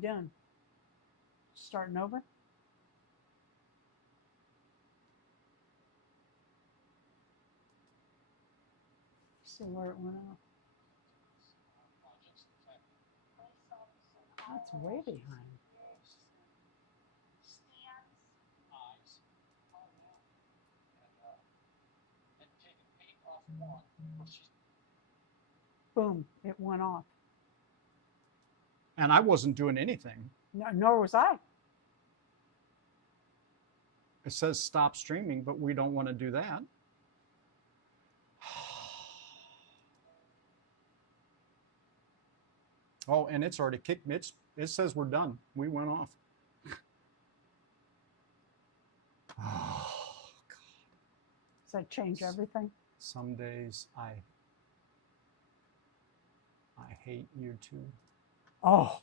we doing? Starting over? See where it went off. That's way behind. Boom, it went off. And I wasn't doing anything. No, nor was I. It says stop streaming, but we don't want to do that. Oh, and it's already kicked me. It says we're done. We went off. Oh, God. Does that change everything? Some days I hate YouTube. Oh.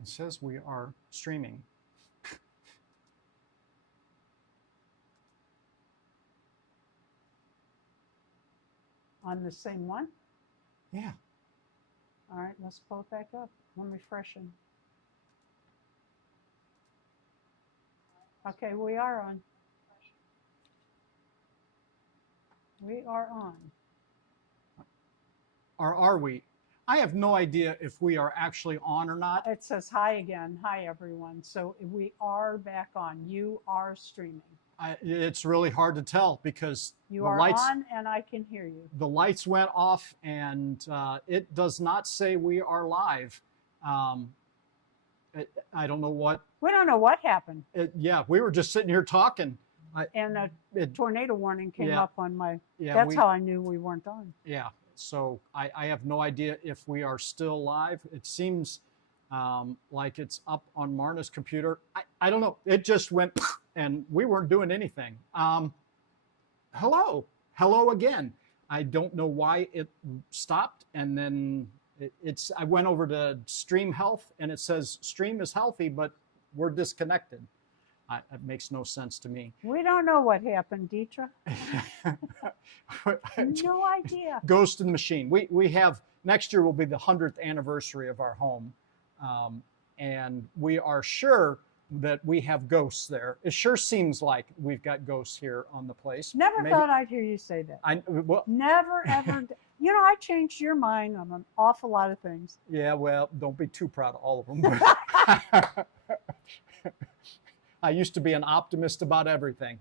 It says we are streaming. On the same one? Yeah. All right, let's pull it back up. I'm refreshing. Okay, we are on. We are on. Or are we? I have no idea if we are actually on or not. It says hi again. Hi, everyone. So we are back on. You are streaming. It's really hard to tell because you are on and I can hear you. The lights went off and it does not say we are live. I don't know what. We don't know what happened. Yeah, we were just sitting here talking. And a tornado warning came up on my. Yeah, that's how I knew we weren't on. Yeah. So I have no idea if we are still live. It seems like it's up on Marna's computer. I don't know. It just went and we weren't doing anything. Hello again. I don't know why it stopped. And then I went over to Stream Health and it says stream is healthy, but we're disconnected. It makes no sense to me. We don't know what happened, Deetra. No idea. Ghost in the Machine. We have, next year will be the 100th anniversary of our home. And we are sure that we have ghosts there. It sure seems like we've got ghosts here on the place. Never thought I'd hear you say that. Never, ever. You know, I changed your mind on an awful lot of things. Yeah, well, don't be too proud of all of them. I used to be an optimist about everything,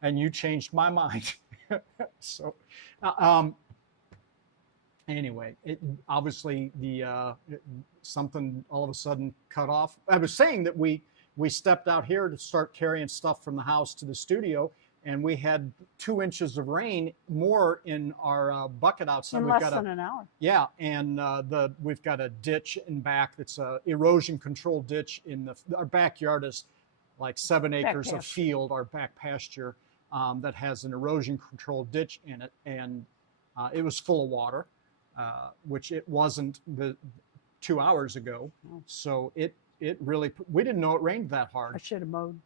and you changed my mind. So, anyway, obviously something all of a sudden cut off. I was saying that we stepped out here to start carrying stuff from the house to the studio, and we had 2 inches of rain more in our bucket outside. In less than an hour. Yeah, and we've got a ditch in back that's a erosion control ditch in our backyard is like 7 acres of field, our back pasture, that has an erosion control ditch in it, and it was full of water, which it wasn't 2 hours ago. Oh. So it really, we didn't know it rained that hard. I should have mowed.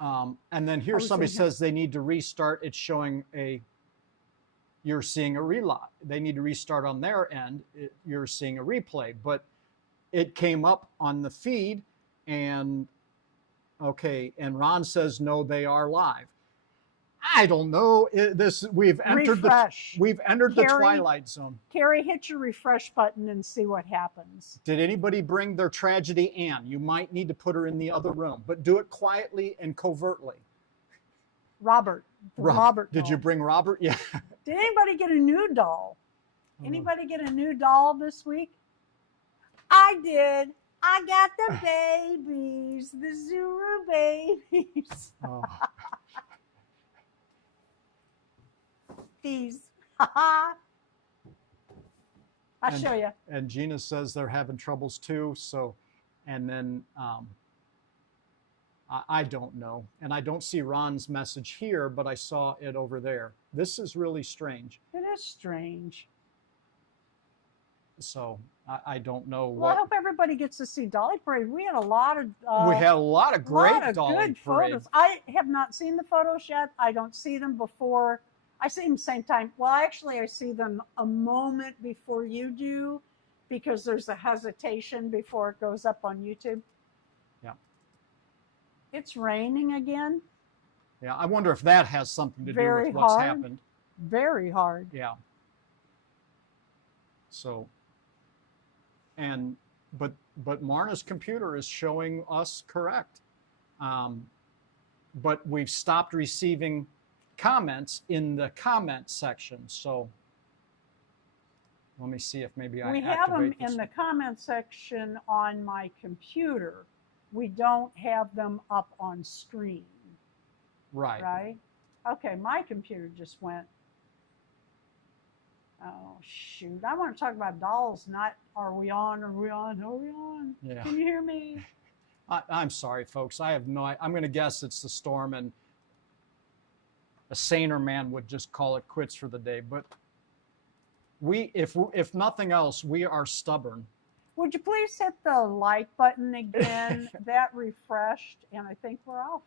And then here somebody says they need to restart. It's showing you're seeing a reload. They need to restart on their end. You're seeing a replay, but it came up on the feed. And okay, and Ron says no, they are live. I don't know. We've entered the twilight zone. Carrie, hit your refresh button and see what happens. Did anybody bring their tragedy Ann? You might need to put her in the other room, but do it quietly and covertly. Robert. Robert. Did you bring Robert? Yeah. Did anybody get a new doll? Anybody get a new doll this week? I did. I got the babies, the Zuru babies. Oh. These. I'll And- show you. And Gina says they're having troubles too. So, and then I don't know. And I don't see Ron's message here, but I saw it over there. This is really strange. It is strange. So I don't know Well, I what. hope everybody gets to see Dolly Parade. We had a lot of We had a lot of great lot of Dolly good Parade. photos. I have not seen the photos yet. I don't see them before. I see them same time. Well, actually, I see them a moment before you do, because there's a hesitation before it goes up on YouTube. Yeah. It's raining again. Yeah, I wonder if that has something to do Very with what's hard. happened. Very hard. Yeah. So, and but Marna's computer is showing us correct, but we've stopped receiving comments in the comment section. So let me see if maybe I We have them activate this. in the comment section on my computer. We don't have them up on screen, Right. right? Okay, my computer just went. Oh, shoot. I want to talk about dolls, not are we on, are we on, are we on? Yeah. Can you hear me? I'm sorry, folks. I have no. I'm going to guess it's the storm, and a saner man would just call it quits for the day. But if nothing else, we are stubborn. Would you please hit the like button again? That refreshed, and I think we're off.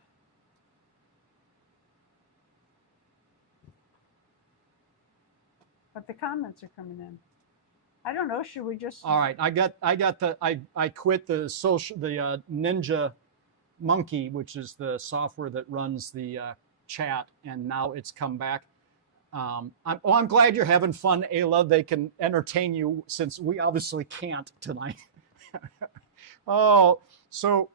But the comments are coming in. I don't know. Should we just? All right, I quit the Ninja Monkey, which is the software that runs the chat, and now it's come back. I'm glad you're having fun, Ayla. They can entertain you since we obviously can't tonight. Oh, so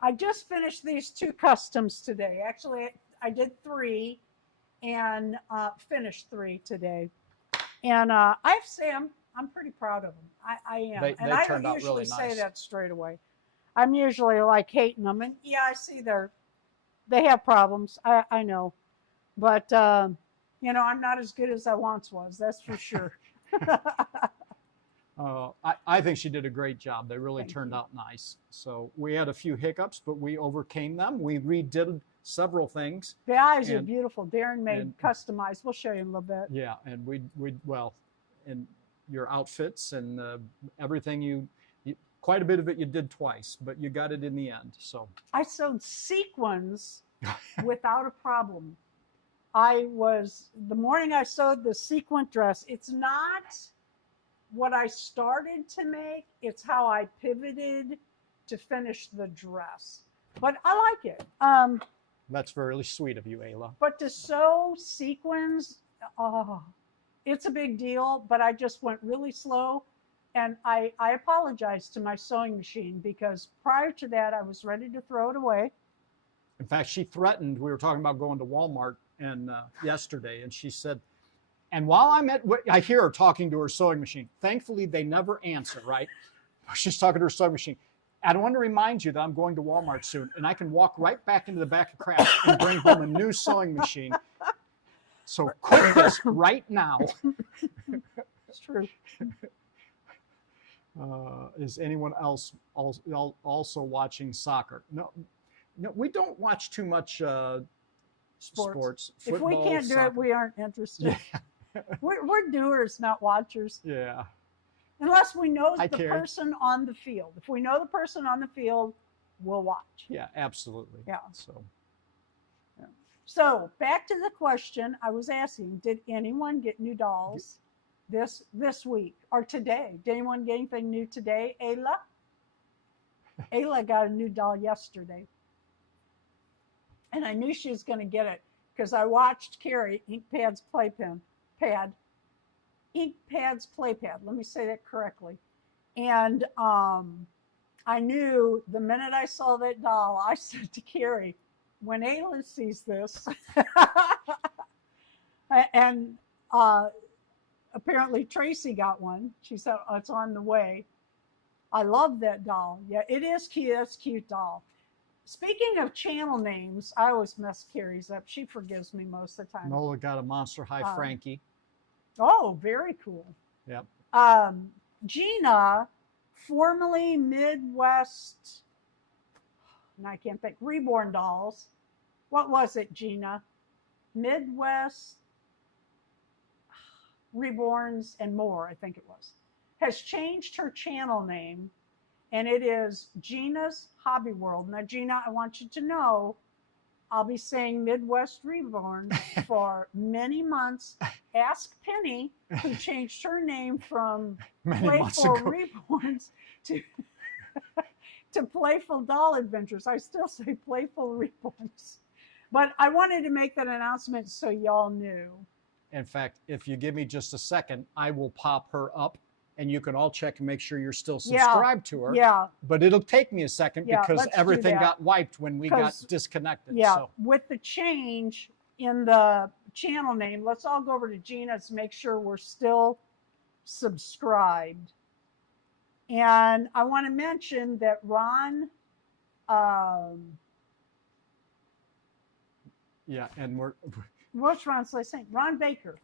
I just finished these 2 customs today. Actually, I did 3 and finished 3 today. And I have to say, I'm pretty proud of them. I am. They and I turned don't out usually really say nice. that straight away. I'm usually like hating them. And yeah, I see they have problems. I know. But, you know, I'm not as good as I once was. That's for sure. I think she did a great job. They really Thank turned you. out nice. So we had a few hiccups, but we overcame them. We redid several things. The eyes are And- beautiful. Darren made and- customized. We'll show you in a little bit. Yeah, and we well, and your outfits and everything you quite a bit of it you did twice, but you got it in the end. So I sewed sequins without a problem. The morning I sewed the sequin dress, it's not what I started to make, it's how I pivoted to finish the dress. But I like it. that's really sweet of you, Ayla. But to sew sequins, it's a big deal, but I just went really slow. And I apologized to my sewing machine because prior to that, I was ready to throw it away. In fact, she threatened. We were talking about going to Walmart and yesterday, and she said, and while I'm I hear her talking to her sewing machine. Thankfully, they never answer, right? She's talking to her sewing machine. I want to remind you that I'm going to Walmart soon, and I can walk right back into the back of Crafts and bring home a new sewing machine. So quit this right now. It's true. Is anyone else also watching soccer? No, we don't watch too much sports. If we Football, can't do it, soccer. we aren't interested. We're doers, not watchers. Yeah. Unless we know I the care. person on the field. If we know the person on the field, we'll watch. Yeah, absolutely. Yeah. So So back to the question I was asking: did anyone get new dolls this week or today? Did anyone get anything new today? Ayla? Ayla got a new doll yesterday, and I knew she was going to get it because I watched Carrie Inkpad's Inkpad's Playpad. Let me say that correctly. And I knew the minute I saw that doll, I said to Carrie, when Ayla sees this, and apparently Tracy got one. She said, oh, it's on the way. I love that doll. Yeah, it is cute. That's a cute doll. Speaking of channel names, I always mess Carrie's up. She forgives me most of the time. Nola got a Monster High Frankie. Oh, very cool. Yep. Gina, formerly Midwest, and I can't think, Reborn Dolls. What was it, Gina? Midwest Reborns and More, I think it was, has changed her channel name, and it is Gina's Hobby World. Now, Gina, I want you to know, I'll be saying Midwest Reborn for many months. Ask Penny, who changed her name from Playful Reborns to to Playful Doll Adventures. I still say Playful Reborns. But I wanted to make that announcement so y'all knew. In fact, if you give me just a second, I will pop her up and you can all check and make sure you're still subscribed to her. Yeah. But it'll take me a second because everything got wiped when we got disconnected. Yeah. So. With the change in the channel name, let's all go over to Gina's to make sure we're still subscribed. And I want to mention that Ron, yeah, and what's Ron's last name? Ron Baker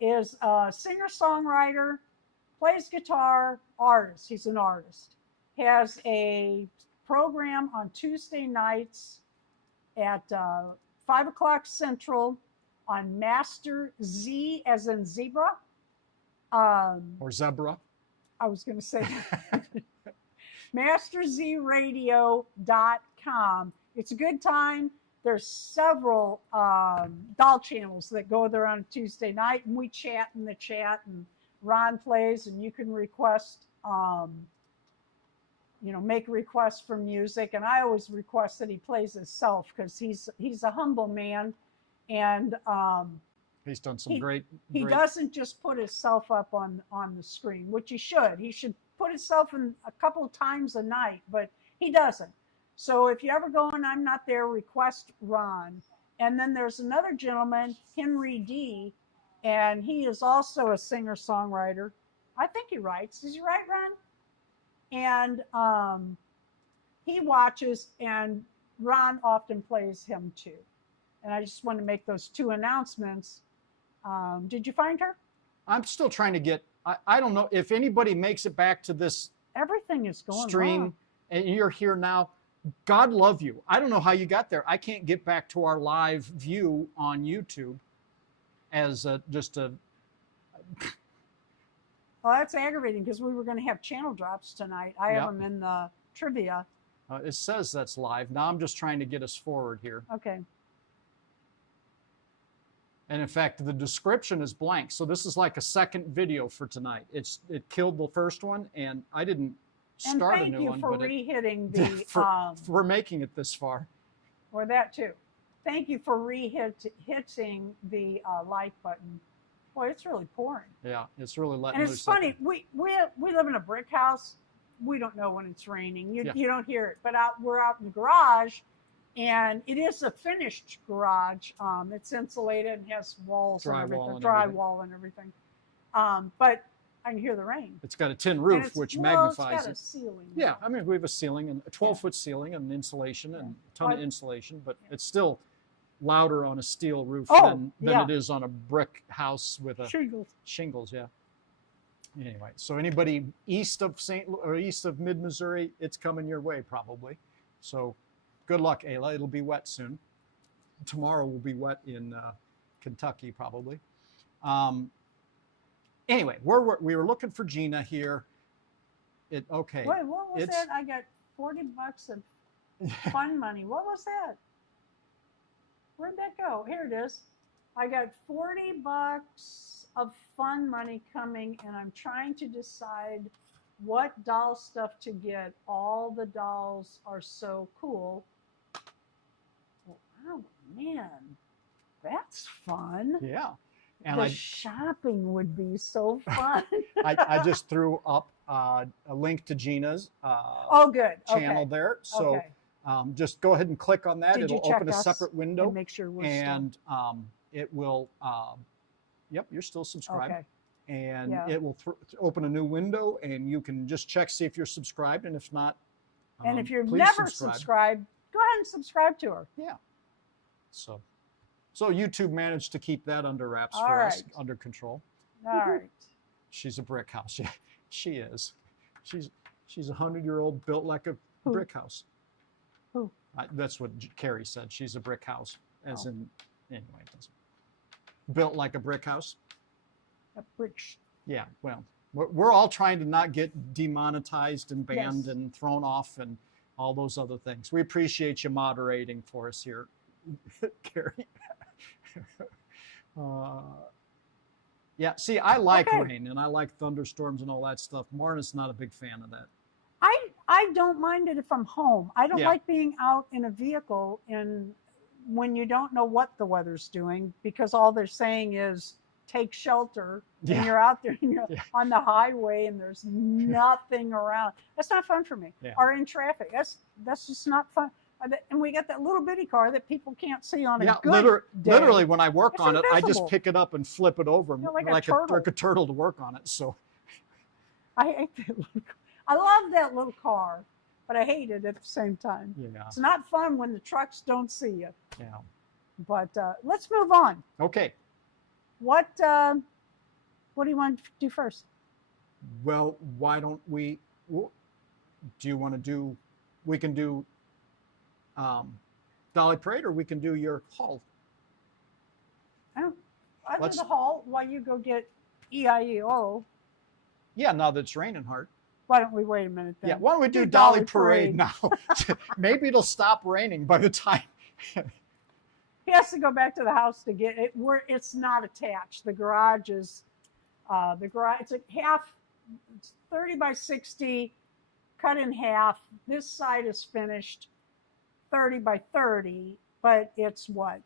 is a singer-songwriter, plays guitar, artist. He's an artist. Has a program on Tuesday nights at 5 o'clock Central on Master Z as in zebra. Or zebra. I was going to say MasterZRadio.com. It's a good time. There's several doll channels that go there on Tuesday night, and we chat in the chat, and Ron plays, and you can request, make requests for music. And I always request that he plays himself because he's a humble man, and he's done some great. He doesn't just put himself up on the screen, which he should. He should put himself in a couple of times a night, but he doesn't. So if you ever go and I'm not there, request Ron. And then there's another gentleman, Henry D., and he is also a singer-songwriter. I think he writes. Does he write, Ron? And he watches, and Ron often plays him too. And I just want to make those two announcements. Did you find her? I'm still trying to get, I don't know if anybody makes it back to this everything is going stream wrong. And you're here now. God love you. I don't know how you got there. I can't get back to our live view on YouTube as just a. Well, that's aggravating because we were going to have channel drops tonight. I have them in the trivia. It says that's live. Now I'm just trying to get us forward here. Okay. And in fact, the description is blank. So this is like a second video for tonight. It killed the first one, and I didn't start a new one. And thank you for re-hitting the... for making it this far. Or that too. Thank you for hitting the like button. Boy, it's really pouring. Yeah, it's really letting loose. And it's funny, we live in a brick house. We don't know when it's raining. You don't hear it. But we're out in the garage, and it is a finished garage. It's insulated and has walls and everything, drywall and everything. But I can hear the rain. It's got a tin roof, which magnifies it's got a ceiling. Yeah, I mean, we have a ceiling, and a 12-foot ceiling, and insulation, and a ton of insulation, but it's still louder on a steel roof than it is on a brick house with a shingles. Yeah. Anyway, so anybody east of mid-Missouri, it's coming your way probably. So good luck, Ayla. It'll be wet soon. Tomorrow will be wet in Kentucky probably. Anyway, we were looking for Gina here. Okay. Wait, what was that? I got $40 of fun money. What was that? Where'd that go? Here it is. I got $40 of fun money coming, and I'm trying to decide what doll stuff to get. All the dolls are so cool. Oh, man. That's fun. Yeah. And the shopping would be so fun. I just threw up a link to Gina's channel there. So just go ahead and click on that. It'll open a separate window. And make sure we're it will, yep, you're still subscribed. Okay. And it will open a new window, and you can just check, see if you're subscribed. And if not, and if you're never subscribed, go ahead unsubscribe to her. Yeah. So YouTube managed to keep that under wraps All for us, right. under control. All right. She's a brick house. She is. She's a 100-year-old built like a Who? brick house. Who? That's what Carrie said. She's a brick house, as Oh. in anyway. It doesn't. Built like a brick house. A bridge. Yeah. Well, we're all trying to not get demonetized and banned Yes. and thrown off and all those other things. We appreciate you moderating for us here, Carrie. Yeah, see, I like Okay. rain and I like thunderstorms and all that stuff. Marna's not a big fan of that. I don't mind it if I'm home. I don't Yeah. like being out in a vehicle and when you don't know what the weather's doing because all they're saying is take shelter Yeah. and you're out there and you're Yeah. on the highway and there's nothing around. That's not fun for me. Yeah. Or in traffic. That's just not fun. And we got that little bitty car that people can't see on a Yeah, good day. literally, when I work It's on it, I just invisible. pick it up and flip it over You're like a like turtle. a turtle to work on it. So, I hate that little car. I love that little car, but I hate it at the same time. yeah, It's not fun when the trucks don't see you. yeah. But let's move on. Okay. What do you want to do first? Well, why don't we? Do you want to do? We can do Dolly Parade, or we can do your haul. I do Let's- the haul while you go get EIEO. Yeah, now that it's raining hard. Why don't we wait a minute then? Yeah, why don't we do Do Dolly Dolly Parade Parade. now? Maybe it'll stop raining by the time. He has to go back to the house to get it. It's not attached. The garage is It's a half. It's 30 by 60, cut in half. This side is finished, 30 by 30, but it's what?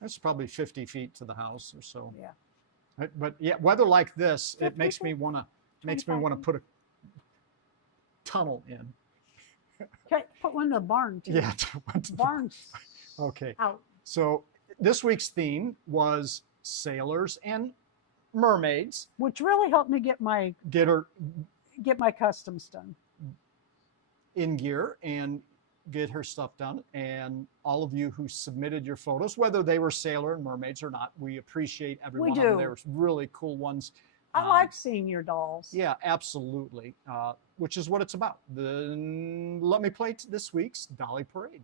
That's probably 50 feet to the house or so. Yeah. But yeah, weather like this, it 50 makes me feet? want to 25 put a tunnel in. Okay, put one in the barn too. Yeah. Barn's Okay. out. So this week's theme was sailors and mermaids. Which really helped me get my customs done. In gear and get her stuff done. And all of you who submitted your photos, whether they were sailor and mermaids or not, we appreciate every We one of them. do. There were really cool ones. I like seeing your dolls. Yeah, absolutely. Which is what it's about. Then let me play this week's Dolly Parade.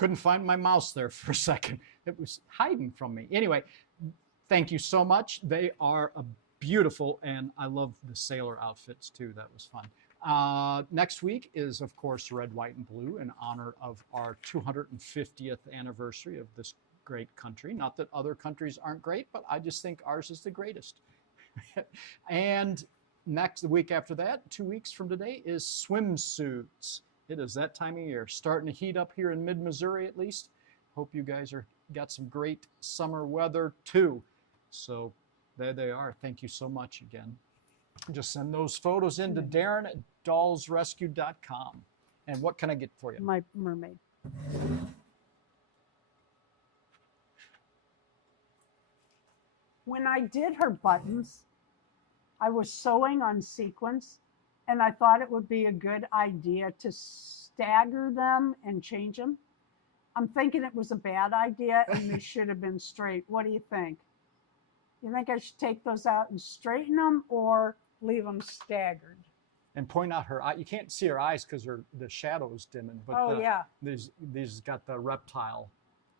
couldn't find my mouse there for a second. It was hiding from me. Anyway, thank you so much. They are beautiful, and I love the sailor outfits too. That was fun. Next week is, of course, Red, White, and Blue in honor of our 250th anniversary of this great country. Not that other countries aren't great, but I just think ours is the greatest. And the week after that, 2 weeks from today, is swimsuits. It is that time of year, starting to heat up here in mid-Missouri at least. Hope you guys got some great summer weather too. So there they are. Thank you so much again. Just send those photos in to Darren at dollsrescue.com. And what can I get for you? My mermaid. When I did her buttons, I was sewing on sequins, and I thought it would be a good idea to stagger them and change them. I'm thinking it was a bad idea and they should have been straight. What do you think? You think I should take those out and straighten them or leave them staggered? And point out her eye. You can't see her eyes because the shadow is dimming. But yeah. These got the reptile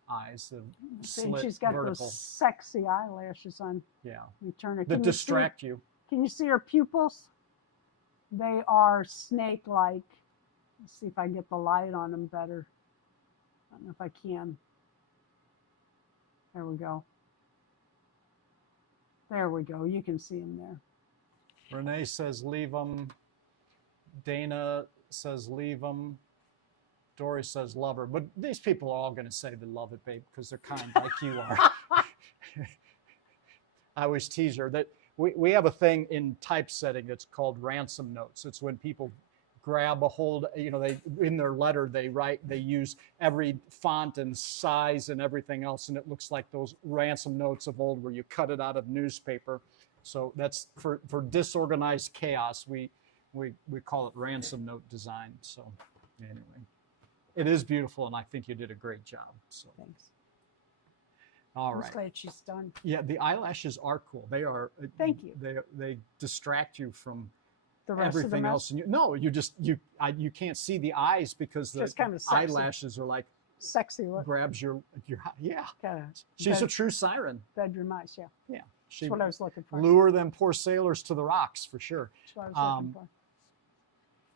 eyes, the And slit she's got vertical. those sexy eyelashes on. Yeah. Let me turn it. That distract you. Can you see her pupils? They are snake-like. Let's see if I can get the light on them better. I don't know if I can. There we go. There we go. You can see them there. Renee says leave them. Dana says leave them. Dory says love her. But these people are all going to say they love it, babe, because they're kind like you are. I always tease her that we have a thing in typesetting that's called ransom notes. It's when people grab a hold, they in their letter they use every font and size and everything else, and it looks like those ransom notes of old where you cut it out of newspaper. So that's for disorganized chaos. We call it ransom note design. So anyway, it is beautiful, and I think you did a great job. So Thanks. All I'm right. glad she's done. Yeah, the eyelashes are cool. They are. Thank you. They distract you from The rest everything of the else. You can't see the eyes because the Just kind of sexy. eyelashes are like Sexy look. grabs your yeah. Kinda She's a true siren. bedroom eyes, yeah. Yeah, she That's what I was looking for. lure them poor sailors to the rocks for sure. That's what I was looking for.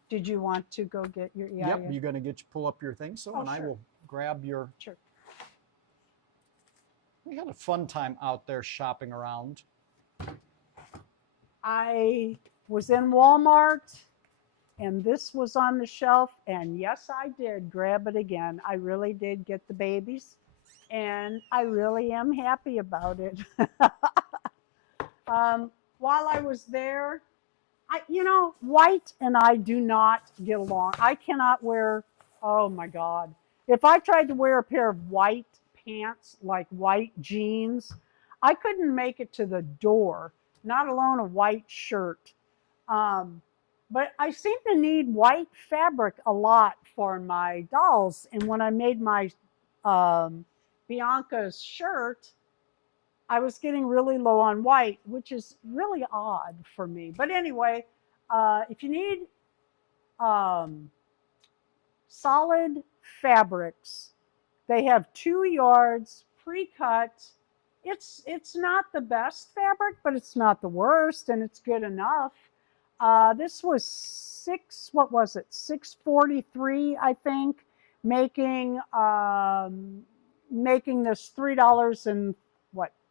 Did you want to go get your EIN? Yep, you're gonna pull up your thing, and I sure. will grab your. Sure. We had a fun time out there shopping around. I was in Walmart and this was on the shelf, and yes, I did grab it again. I really did get the babies, and I really am happy about it. While I was there, White and I do not get along. I cannot wear, oh my God. If I tried to wear a pair of white pants, like white jeans, I couldn't make it to the door, not alone a white shirt. But I seem to need white fabric a lot for my dolls. And when I made my Bianca's shirt, I was getting really low on white, which is really odd for me. But anyway, if you need solid fabrics, they have 2 yards pre-cut. It's not the best fabric, but it's not the worst, and it's good enough. This was $6.43, I think, making this $3 and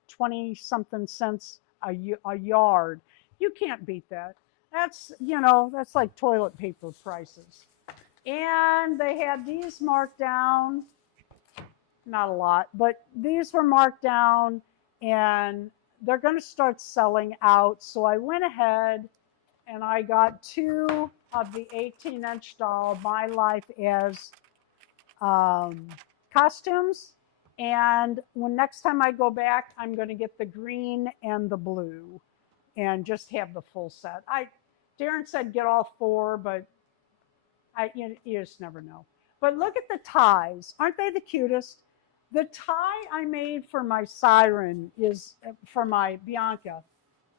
20 something cents a yard. You can't beat that. That's like toilet paper prices. And they had these marked down, not a lot, but these were marked down, and they're going to start selling out. So I went ahead and I got 2 of the 18-inch doll My Life as costumes. And next time I go back, I'm going to get the green and the blue and just have the full set. Darren said get all 4, but you just never know. But look at the ties. Aren't they the cutest? The tie I made for my siren for my Bianca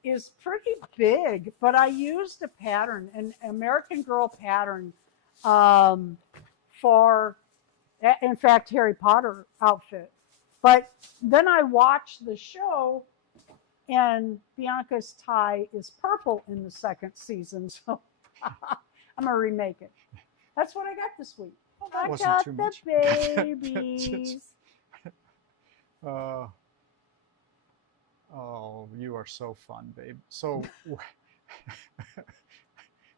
is pretty big, but I used a pattern, an American Girl pattern, for In fact, Harry Potter outfit. But then I watched the show, and Bianca's tie is purple in the second season. So I'm going to remake it. That's what I got this week. Well, that I wasn't got too the much. babies. Oh, you are so fun, babe. So,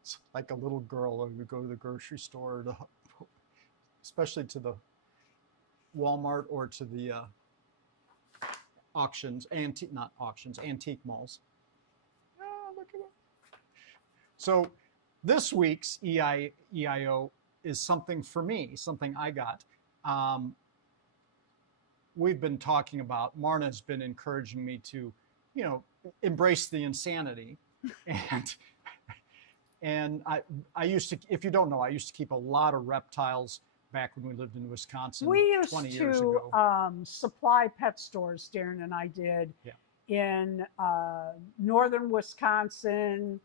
it's like a little girl who would go to the grocery store, especially to the Walmart or to the auctions, not auctions, antique malls. Oh, look at it. So, this week's EIO is something for me, something I got. We've been talking about, Marna's been encouraging me to, embrace the insanity. And I used to, if you don't know, I used to keep a lot of reptiles back when we lived in Wisconsin We 20 used years to ago. supply pet stores, Darren and I did, Yeah. in northern Wisconsin,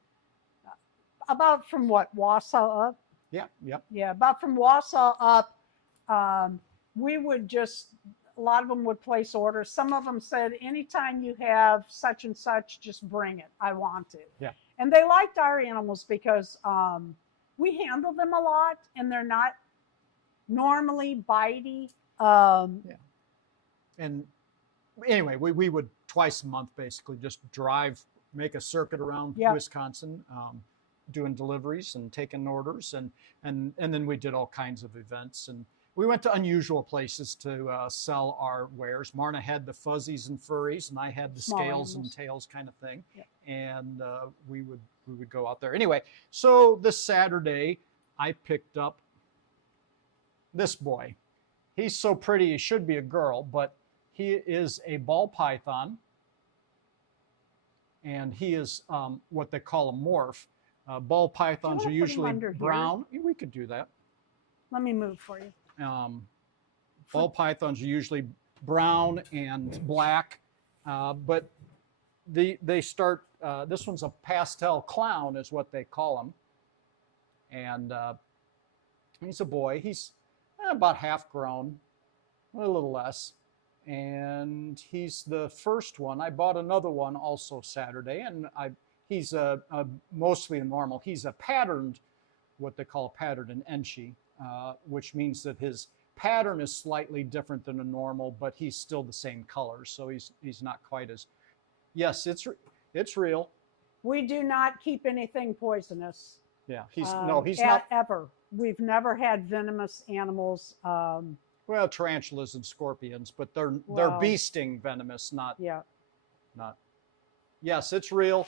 about from what, Wausau up? Yeah, yep. Yeah, about from Wausau up. We would just, a lot of them would place orders. Some of them said, anytime you have such and such, just bring it. I want it. Yeah. And they liked our animals because we handle them a lot, and they're not normally bitey. And anyway, we would twice a month basically just drive, make a circuit around Yep. Wisconsin, doing deliveries and taking orders, and then we did all kinds of events, and we went to unusual places to sell our wares. Marna had the fuzzies and furries, and I had the Small scales animals. and tails kind of thing. Yep. And we would go out there. Anyway, so this Saturday, I picked up this boy. He's so pretty, he should be a girl, but he is a ball python, and he is what they call a morph. Ball pythons wanna are put him usually under here? brown. Yeah, we could do that. Let me move for you. Ball pythons are usually brown and black, but they start, this one's a pastel clown is what they call him. And he's a boy. He's about half grown, a little less. And he's the first one. I bought another one also Saturday, and he's mostly normal. He's a patterned, what they call a patterned an Enchi, which means that his pattern is slightly different than a normal, but he's still the same color. So he's not quite as, yes, it's real. We do not keep anything poisonous. Yeah, he's not ever. We've never had venomous animals. Well, tarantulas and scorpions, but they're bee sting venomous, not. Yes, it's real.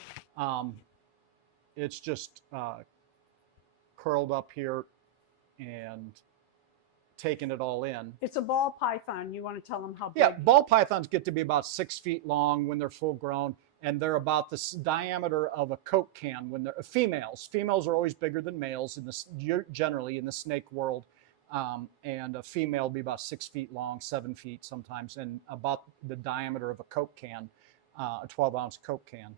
It's just curled up here and taking it all in. It's a ball python. You want to tell them how big? Yeah, ball pythons get to be about 6 feet long when they're full grown, and they're about the diameter of a Coke can when they're females. Females are always bigger than males generally in the snake world. And a female will be about 6 feet long, 7 feet sometimes, and about the diameter of a Coke can, a 12-ounce Coke can.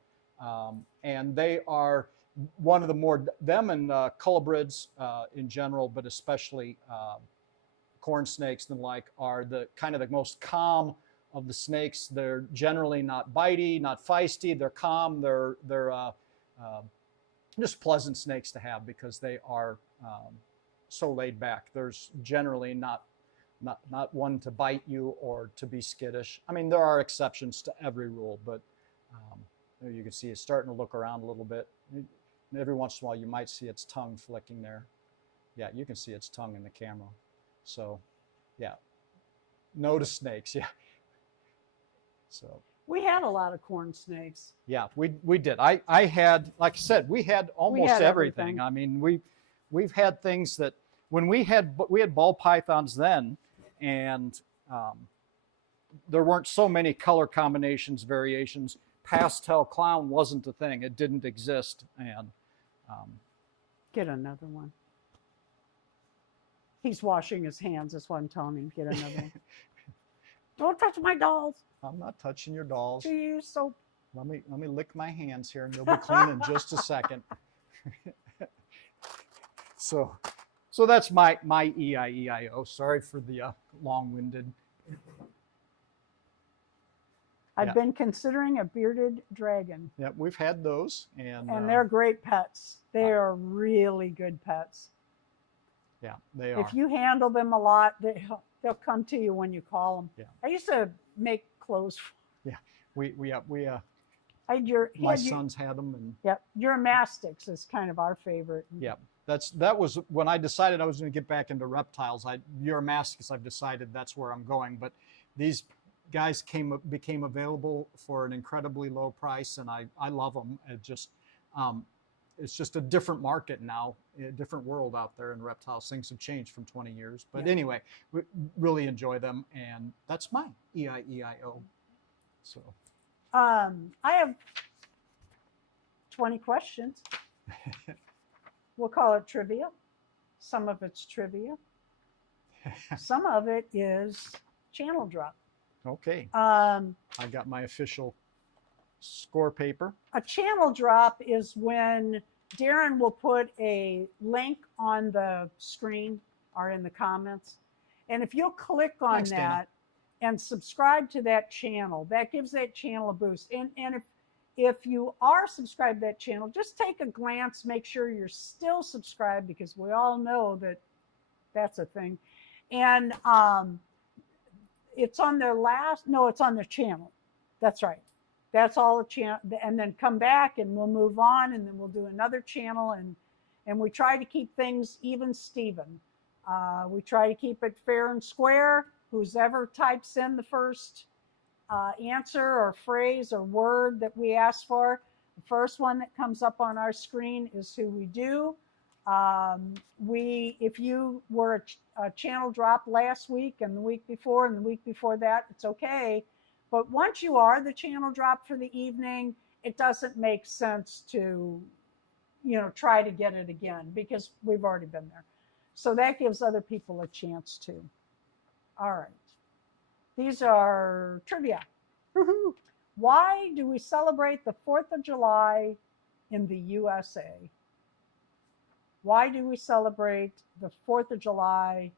And they are one of the more, them and colubrids in general, but especially corn snakes and the like, are the kind of the most calm of the snakes. They're generally not bitey, not feisty. They're calm. They're just pleasant snakes to have because they are so laid back. There's generally not one to bite you or to be skittish. I mean, there are exceptions to every rule, but you can see it's starting to look around a little bit. Every once in a while, you might see its tongue flicking there. Yeah, you can see its tongue in the camera. So, yeah, no to snakes. Yeah. So we had a lot of corn snakes. Yeah, we did. I had, like I said, we had almost everything. I mean, we've had things that when we had ball pythons then, and there weren't so many color combinations, variations. Pastel clown wasn't a thing. It didn't exist. And get another one. He's washing his hands. That's why I'm telling him, get another one. Don't touch my dolls. I'm not touching your dolls. Do you? So let me lick my hands here, and they'll be clean in just a second. So So that's my EIEIO. Sorry for the long-winded. I've been considering a bearded dragon, Yeah, we've had those, and they're great pets. They are really good pets. yeah, they are. If you handle them a lot, they'll come to you when you call them. Yeah. I used to make clothes. Yeah, we I had your, my sons had them, and yep, Uromastyx is kind of our favorite. yeah, that was when I decided I was going to get back into reptiles. Uromastyx, I've decided that's where I'm going. But these guys became available for an incredibly low price, and I love them. It's just a different market now, a different world out there in reptiles. Things have changed from 20 years. But anyway, we really enjoy them, and that's my EIEIO. So I have 20 questions. We'll call it trivia. Some of it's trivia. Some of it is channel drop. okay, I got my official score paper. A channel drop is when Darren will put a link on the screen or in the comments. And if you'll click on Thanks, that Dana. and subscribe to that channel, that gives that channel a boost. And if you are subscribed to that channel, just take a glance, make sure you're still subscribed, because we all know that that's a thing. And it's on their it's on their channel. That's right. That's all the channel. And then come back and we'll move on, and then we'll do another channel. And we try to keep things even Steven. We try to keep it fair and square. Who's ever types in the first answer or phrase or word that we ask for, the first one that comes up on our screen is who we do. If you were a channel drop last week and the week before and the week before that, it's okay. But once you are the channel drop for the evening, it doesn't make sense to, try to get it again, because we've already been there. So that gives other people a chance too. All right. These are trivia. Why do we celebrate the 4th of July in the USA? Why do we celebrate the 4th of July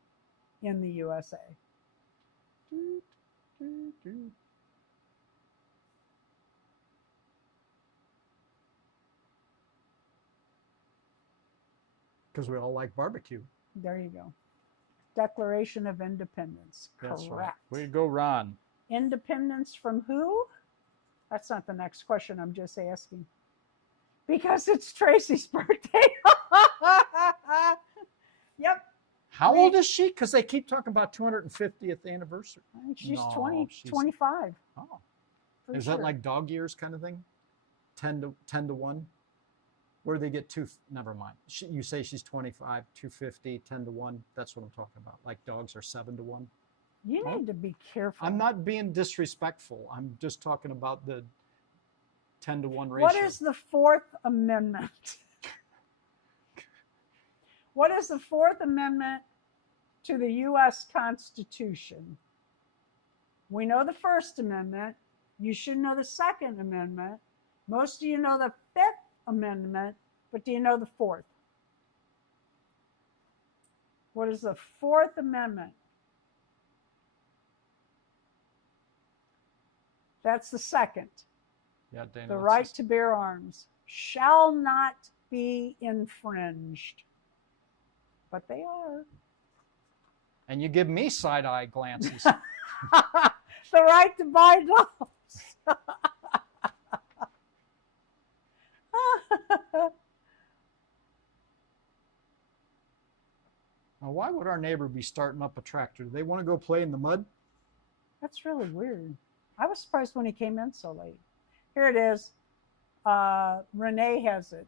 in the USA? Because we all like barbecue. There you go. Declaration of Independence. That's Correct. right. Way to go, Ron. Independence from who? That's not the next question. I'm just asking. Because it's Tracy's birthday. Yep. How old is she? Because they keep talking about 250th anniversary. I think she's No, 20, she's- 25. Oh, for is sure. that like dog years kind of thing? 10 to 1? Where do they get two? Never mind. You say she's 25, 250, 10 to 1. That's what I'm talking about. Like dogs are 7 to 1. You need to be careful. I'm not being disrespectful. I'm just talking about the 10 to 1 ratio. What is the Fourth Amendment? What is the Fourth Amendment to the U.S. Constitution? We know the First Amendment. You should know the Second Amendment. Most of you know the Fifth Amendment, but do you know the Fourth? What is the Fourth Amendment? That's the second. Yeah, Dana, The that's right to bear arms shall not be infringed. But they are. And you give me side-eye glances. The right to buy dolls. Now, why would our neighbor be starting up a tractor? Do they want to go play in the mud? That's really weird. I was surprised when he came in so late. Here it is. Renee has it.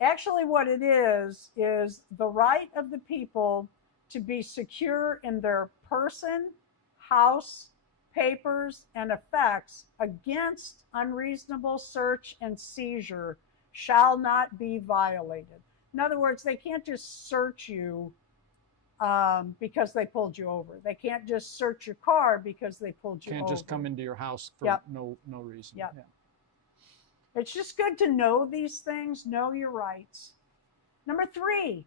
Actually, what it is the right of the people to be secure in their person, house, papers, and effects against unreasonable search and seizure shall not be violated. In other words, they can't just search you because they pulled you over. They can't just search your car because they pulled you over. Can't just come into your house for Yep. no reason. Yep. Yeah. It's just good to know these things, know your rights. Number 3,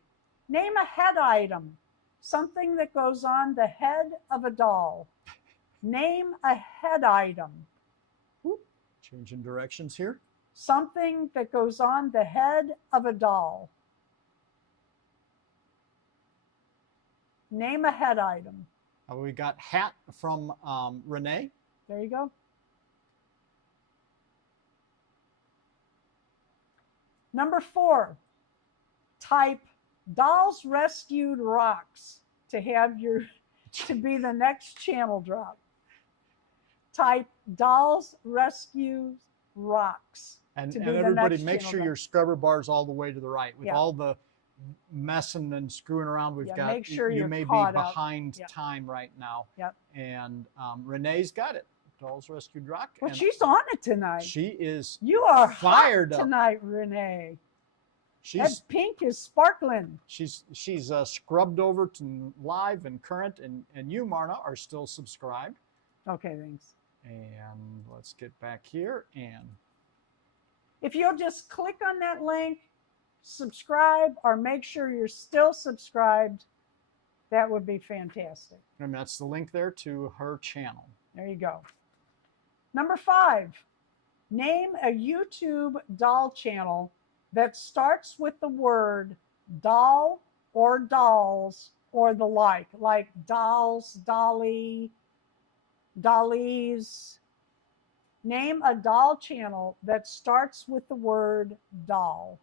Name a head item, something that goes on the head of a doll. Name a head item. Changing directions here. Something that goes on the head of a doll. Name a head item. We got hat from Renee. There you go. Number 4, type Dolls Rescued Rocks to be the next channel drop. Type Dolls Rescued Rocks. And to be the everybody, next make channel sure drop. your scrubber bar is all the way to the right. With Yeah. all the messing and screwing around we've Yeah, got, make sure you you're may be caught up. behind Yep. time right now. Yep. And Renee's got it. Dolls Rescued Rock. Well, and she's on it tonight. she is You are fired hot up. tonight, Renee. That she's pink is sparkling. she's scrubbed over to live and current, and you, Marna, are still subscribed. Okay, thanks. And let's get back here, and If you'll just click on that link, subscribe, or make sure you're still subscribed, that would be fantastic. that's the link there to her channel. There you go. Number 5, name a YouTube doll channel that starts with the word doll or dolls or the like dolls, dolly, dollies. Name a doll channel that starts with the word doll.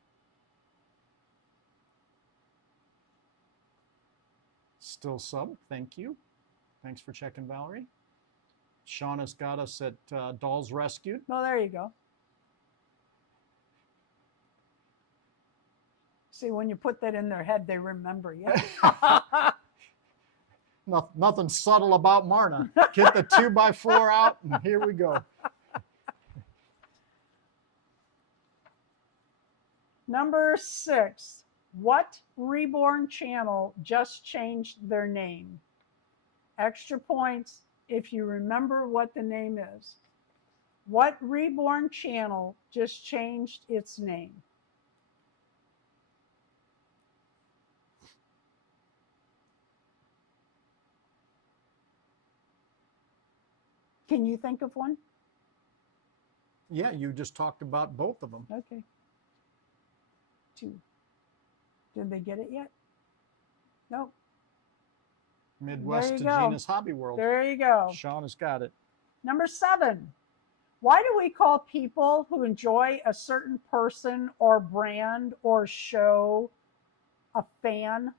Still sub, thank you. Thanks for checking, Valerie. Shauna's got us at Dolls Rescued. Well, there you go. See, when you put that in their head, they remember you. Nothing subtle about Marna. Get the 2x4 out, and here we go. Number 6, what Reborn channel just changed their name? Extra points if you remember what the name is. What Reborn channel just changed its name? Can you think of one? Yeah, you just talked about both of them. Okay. 2. Did they get it yet? Nope. Midwest There to you go. Gina's Hobby World. There you go. Shauna's got it. Number 7, why do we call people who enjoy a certain person or brand or show a fan?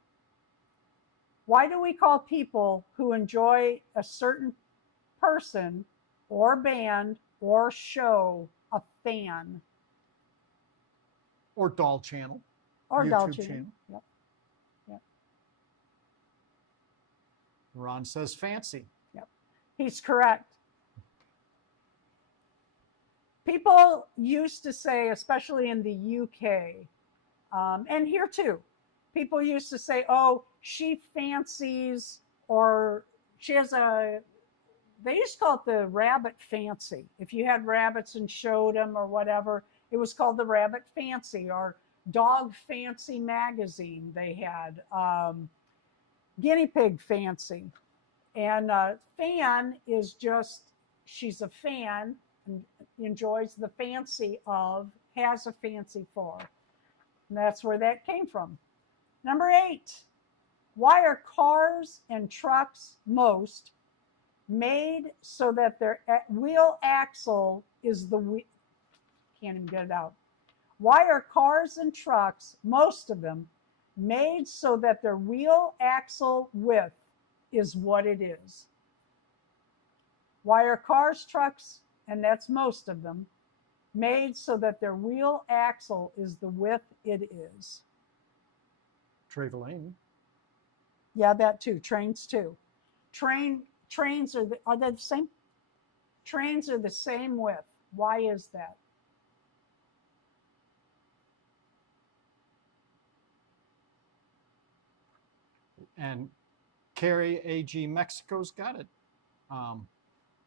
Why do we call people who enjoy a certain person or band or show a fan? Or Doll Channel. Or YouTube doll channel. channel. Yep. Yep. Ron says fancy. He's correct. People used to say, especially in the UK, and here too, people used to say, oh, she fancies, or she has they used to call it the rabbit fancy. If you had rabbits and showed them or whatever, it was called the rabbit fancy, or dog fancy magazine they had, guinea pig fancy. And fan is just, she's a fan and enjoys the fancy of, has a fancy for. And that's where that came from. Number 8, why are cars and trucks most made so that their wheel axle is the wheel? Can't even get it out. Why are cars and trucks, most of them, made so that their wheel axle width is what it is? Why are cars, trucks, and that's most of them, made so that their wheel axle is the width it is? Travelane. Yeah, that too. Trains too. Trains are they the same? Trains are the same width. Why is that? And Carrie AG Mexico's got it.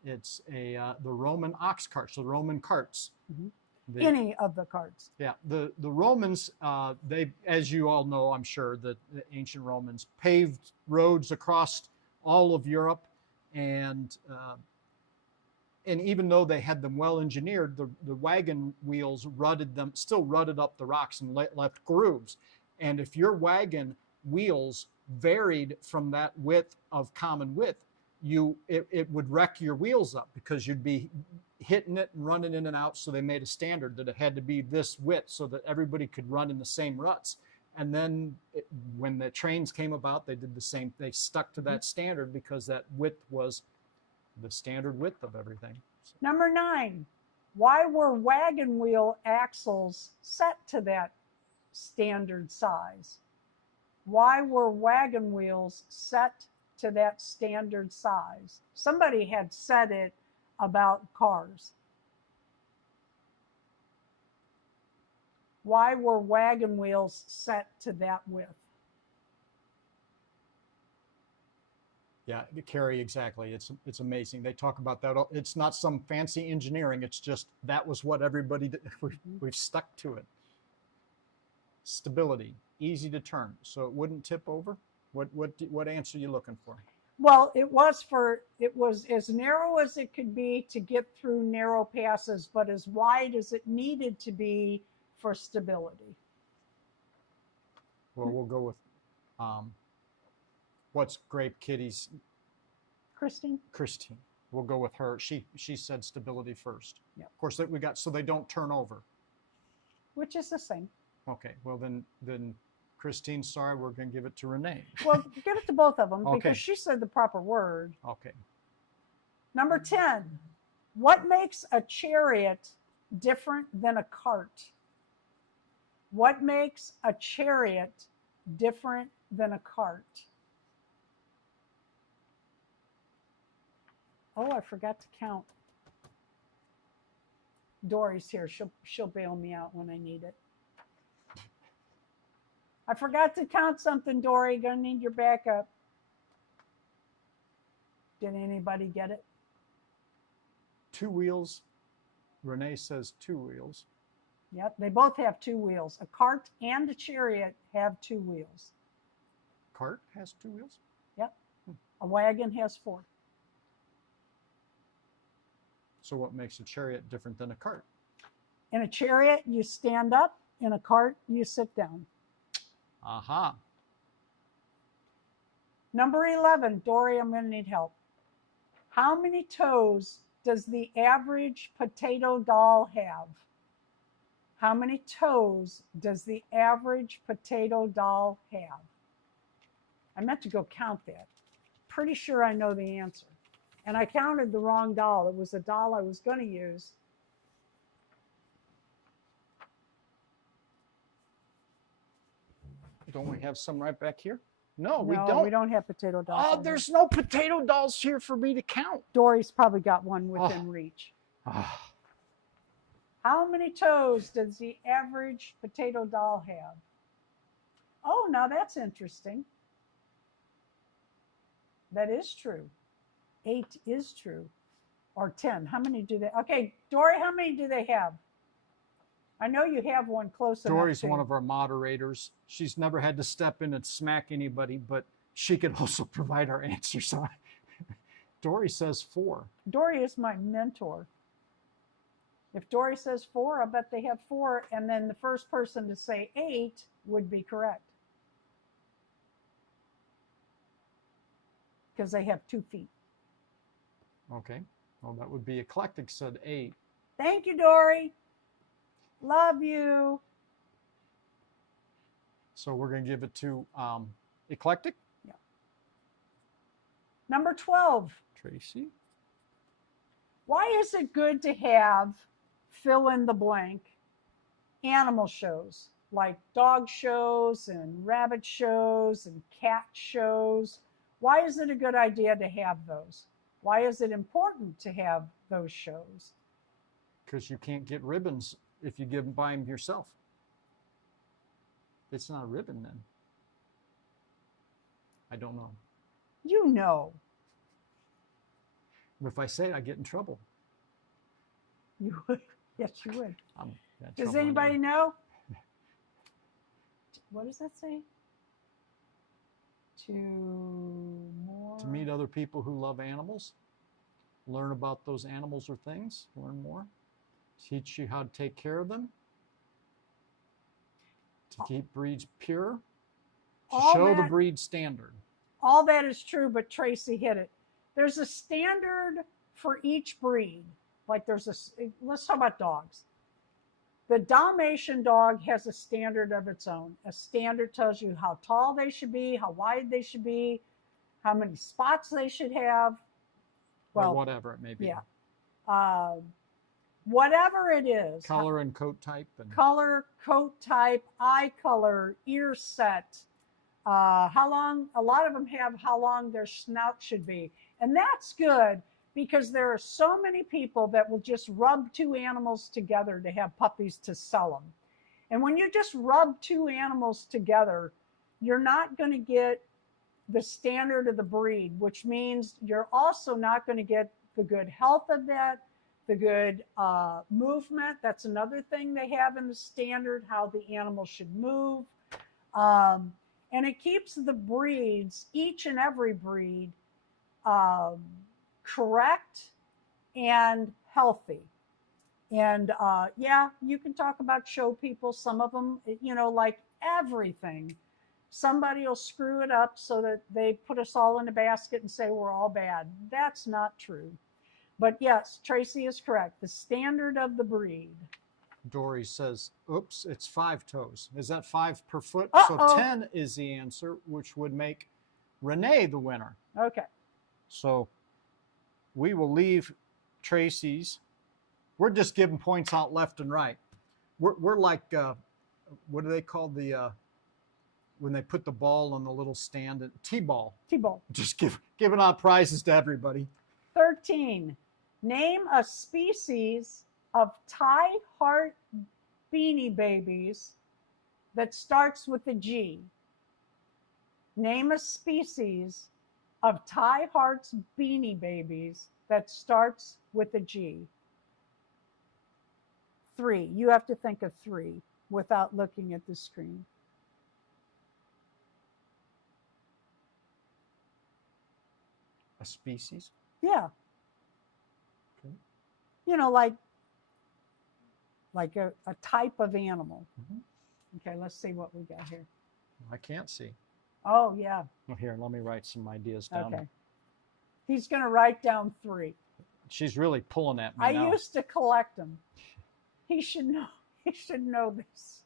It's the Roman ox carts, the Roman carts. Mhm. any of the carts. Yeah, the Romans, they, as you all know, I'm sure, the ancient Romans paved roads across all of Europe, and even though they had them well engineered, the wagon wheels still rutted up the rocks and left grooves. And if your wagon wheels varied from that width of common width, it would wreck your wheels up, because you'd be hitting it and running in and out. So they made a standard that it had to be this width so that everybody could run in the same ruts. And then when the trains came about, they did the same. They stuck to that standard because that width was the standard width of everything. Number 9, why were wagon wheel axles set to that standard size? Why were wagon wheels set to that standard size? Somebody had said it about cars. Why were wagon wheels set to that width? Yeah, Carrie, exactly. It's amazing. They talk about that. It's not some fancy engineering. It's just that was what everybody did. We've stuck to it. Stability, easy to turn, so it wouldn't tip over. What answer are you looking for? Well, it was as narrow as it could be to get through narrow passes, but as wide as it needed to be for stability. Well, we'll go with what's Grape Kitty's? Christine? Christine. We'll go with her. She said stability first. Yep. Of course, we got so they don't turn over. Which is the same. Okay. Well, then Christine, sorry, we're going to give it to Renee. Well, give it to both of them Okay. because she said the proper word. Okay. Number 10, what makes a chariot different than a cart? What makes a chariot different than a cart? Oh, I forgot to count. Dory's here. She'll bail me out when I need it. I forgot to count something, Dory. Gonna need your backup. Did anybody get it? 2 wheels. Renee says 2 wheels. Yep, they both have 2 wheels. A cart and a chariot have 2 wheels. Cart has 2 wheels? Yep. A wagon has 4. So what makes a chariot different than a cart? In a chariot, you stand up. In a cart, you sit down. Aha. Number 11, Dory, I'm going to need help. How many toes does the average potato doll have? How many toes does the average potato doll have? I meant to go count that. Pretty sure I know the answer. And I counted the wrong doll. It was a doll I was going to use. Don't we have some right back here? No, we No, don't. we don't have potato dolls. Oh, on there's here. no potato dolls here for me to count. Dory's probably got one within reach. Ah, How many toes does the average potato doll have? Oh, now that's interesting. That is true. 8 is true. Or 10. How many do they? Okay, Dory, how many do they have? I know you have one close enough. Dory's to- one of our moderators. She's never had to step in and smack anybody, but she could also provide our answers. So Dory says 4. Dory is my mentor. If Dory says 4, I bet they have 4, and then the first person to say 8 would be correct. Because they have 2 feet. Okay. Well, that would be eclectic, said 8. Thank you, Dory. Love you. So we're going to give it to eclectic. Number 12. Tracy. Why is it good to have fill in the blank animal shows like dog shows and rabbit shows and cat shows? Why is it a good idea to have those? Why is it important to have those shows? Because you can't get ribbons if you buy them yourself. It's not a ribbon then. I don't know. You know. If I say it, I get in trouble. You Yes, you would. I'm in Does trouble anybody anyway. know? What does that say? To more. To meet other people who love animals, learn about those animals or things, learn more, teach you how to take care of them, to keep breeds pure, to All show the that- breed standard. All that is true, but Tracy hit it. There's a standard for each breed. Like let's talk about dogs. The Dalmatian dog has a standard of its own. A standard tells you how tall they should be, how wide they should be, how many spots they should have. Well, or whatever it may be. Yeah. Whatever it is. Color and coat type. Color, coat type, eye color, ear set. How long, a lot of them have how long their snout should be. And that's good because there are so many people that will just rub two animals together to have puppies to sell them. And when you just rub two animals together, you're not going to get the standard of the breed, which means you're also not going to get the good health of that, the good movement. That's another thing they have in the standard, how the animal should move. And it keeps the breeds, each and every breed, correct and healthy. And yeah, you can talk about show people. Some of them, like everything, somebody will screw it up so that they put us all in a basket and say we're all bad. That's not true. But yes, Tracy is correct. The standard of the breed. Dory says, oops, it's 5 toes. Is that 5 per foot? Uh-oh. So 10 is the answer, which would make Renee the winner. Okay. So we will leave Tracy's. We're just giving points out left and right. We're like, what do they call when they put the ball on the little stand? T-ball. T-ball. Just giving out prizes to everybody. 13. Name a species of tie heart beanie babies that starts with a G. Name a species of tie heart's beanie babies that starts with a G. 3. You have to think of 3 without looking at the screen. A species? Yeah. Okay. Like a type of animal. Mm-hmm. Okay, let's see what we got here. I can't see. Oh, yeah. Well, here, let me write some ideas down. Okay. He's going to write down 3. She's really pulling at me I now. used to collect them. He should know. He should know this.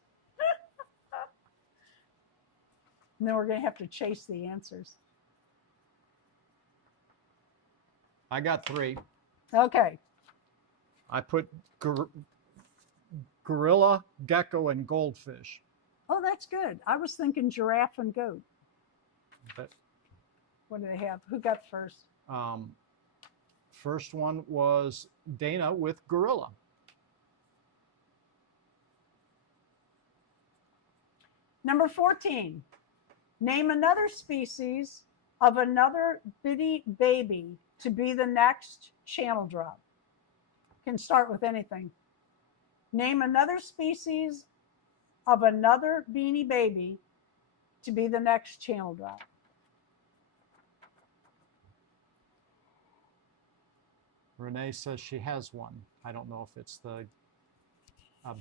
And then we're going to have to chase the answers. I got 3. Okay. I put gorilla, gecko, and goldfish. Oh, that's good. I was thinking giraffe and goat. But, What do they have? Who got first? first one was Dana with gorilla. Number 14. Name another species of another bitty baby to be the next channel drop. Can start with anything. Name another species of another beanie baby to be the next channel drop. Renee says she has one. I don't know if it's the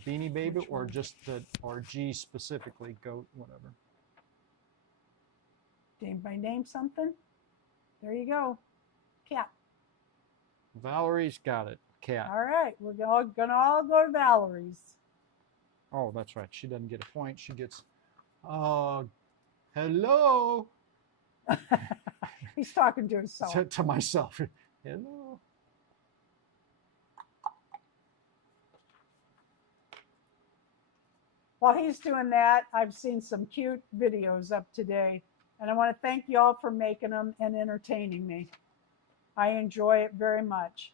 Beanie Baby or just or G specifically, goat, whatever. Did anybody name something? There you go. Cat. Valerie's got it. Cat. All right. We're gonna all go to Valerie's. Oh, that's right. She doesn't get a point. She gets, hello. He's talking to himself. To myself. Hello. While he's doing that, I've seen some cute videos up today, and I want to thank you all for making them and entertaining me. I enjoy it very much.